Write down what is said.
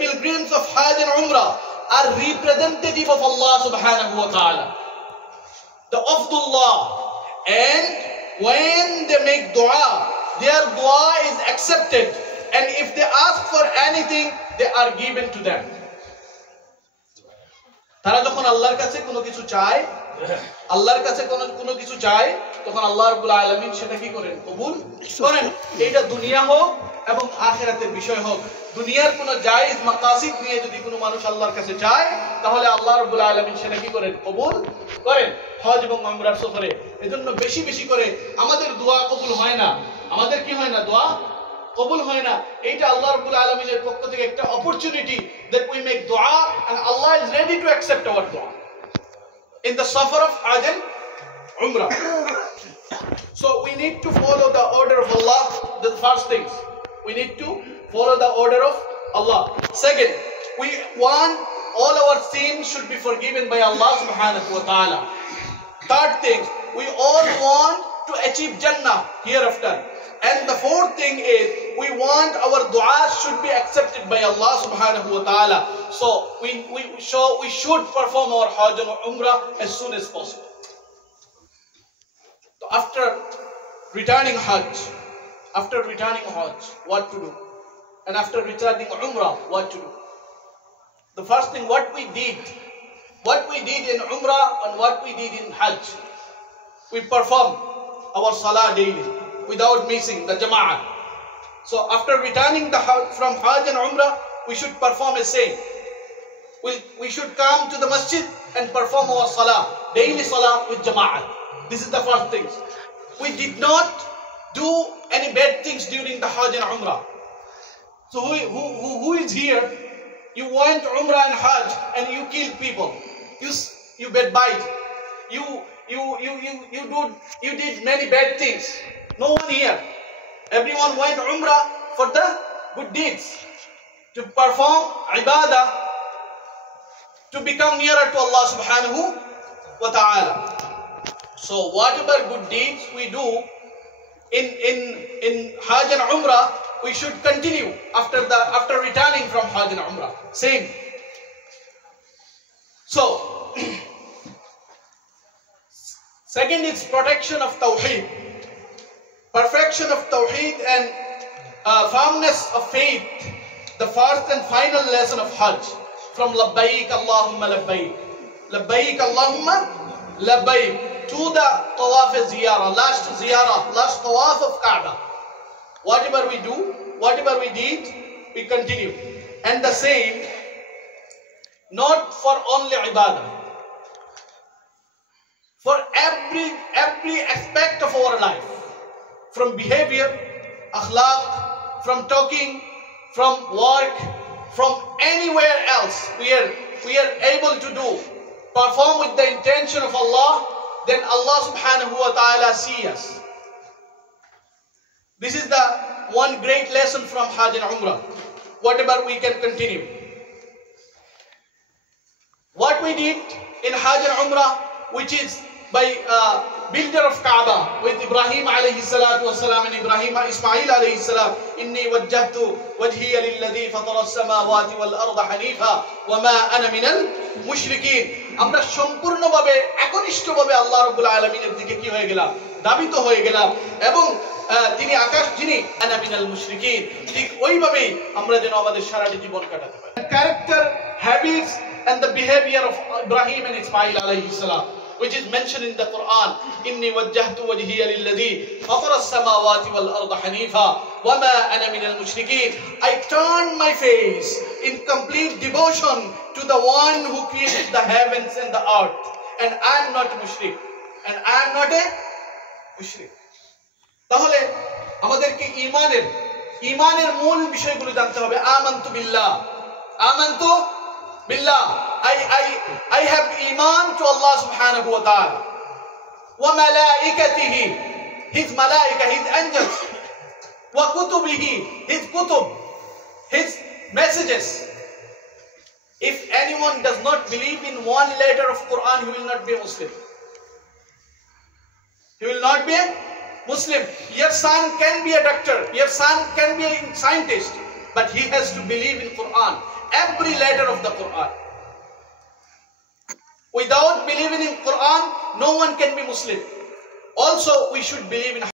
pilgrims of Hajj and Umrah are representative of Allah subhanahu wa ta'ala, the Afdullah. And when they make dua, their dua is accepted. And if they ask for anything, they are given to them. তারা যখন আল্লাহর কাছে কোনো কিছু চায়, আল্লাহর কাছে কোনো কিছু চায়, তখন আল্লাহ রাব্বুল আলামিন সেটা কি করেন? কবুল করেন। এটা দুনিয়া হোক এবং আখিরাতের বিষয় হোক, দুনিয়ার কোনো জায়েজ মাকাসিদ নিয়ে যদি কোনো মানুষ আল্লাহর কাছে চায়, তাহলে আল্লাহ রাব্বুল আলামিন সেটা কি করেন? কবুল করেন। হজ এবং উমরার সফরে এজন্য বেশি বেশি করে আমাদের দোয়া কবুল হয় না, আমাদের কি হয় না? দোয়া কবুল হয় না। এইটা আল্লাহ রাব্বুল আলামিনের পক্ষ থেকে একটা opportunity that we make dua and Allah is ready to accept our dua in the safar of Hajj and Umrah. So we need to follow the order of Allah. The first things, we need to follow the order of Allah. Second, we want all our sins should be forgiven by Allah subhanahu wa ta'ala. Third thing, we all want to achieve Jannah hereafter. And the fourth thing is, we want our dua should be accepted by Allah subhanahu wa ta'ala. So we should perform our Hajj and Umrah as soon as possible. So after returning Hajj, what to do? And after returning Umrah, what to do? The first thing, what we did in Umrah and what we did in Hajj, we perform our Salah daily without missing the Jama'ah. So after returning from Hajj and Umrah, we should perform the same. We should come to the masjid and perform our Salah, daily Salah with Jama'ah. This is the first thing. We did not do any bad things during the Hajj and Umrah. So who is here? You went Umrah and Hajj and you killed people. You bite. You did many bad things. No one here. Everyone went Umrah for the good deeds, to perform ibadah, to become nearer to Allah subhanahu wa ta'ala. So whatever good deeds we do in Hajj and Umrah, we should continue after returning from Hajj and Umrah. Same. So second is protection of Tawheed. Perfection of Tawheed and firmness of faith, the first and final lesson of Hajj. From Labbaik Allahumma Labbaik, Labbaik Allahumma Labbaik, to the Tawaf Ziyarah, last Tawaf of Kaaba. Whatever we do, whatever we did, we continue. And the same, not for only ibadah, for every aspect of our life. From behavior, akhlaq, from talking, from work, from anywhere else we are able to do, perform with the intention of Allah, then Allah subhanahu wa ta'ala sees us. This is the one great lesson from Hajj and Umrah. Whatever we can continue. What we did in Hajj and Umrah, which is by builder of Kaaba with Ibrahim alayhi salatu wasalam and Ismail alayhi salam, inni wajjahtu wajhiya lilladhi fatara as-samawati wal arda hanifa wama ana minal mushrikeen. আমরা সম্পূর্ণভাবে একনিষ্ঠভাবে আল্লাহ রাব্বুল আলামিনের দিকে কি হয়ে গেলাম? দাবিত হয়ে গেলাম। এবং তিনি যিনি আনা মিনাল মুশরিকিন, ঠিক ওইভাবেই আমরা যেন আমাদের সারাটি জীবন কাটাতে পারি। Character, habits and the behavior of Ibrahim and Ismail alayhi salam, which is mentioned in the Quran, inni wajjahtu wajhiya lilladhi fatara as-samawati wal arda hanifa wama ana minal mushrikeen. I turned my face in complete devotion to the one who created the heavens and the earth, and I am not a mushrik, তাহলে আমাদেরকে ঈমানের মূল বিষয়গুলো জানতে হবে। আমানতু বিল্লাহ, I have iman to Allah subhanahu wa ta'ala, wa malaikatihi, his malaika, his angels, wa kutubihi, his kutub, his messages. If anyone does not believe in one letter of Quran, he will not be a Muslim. Muslim. Your son can be a doctor, your son can be a scientist, but he has to believe in Quran. every letter of the Quran. Without believing in Quran, no one can be Muslim. Also, we should believe in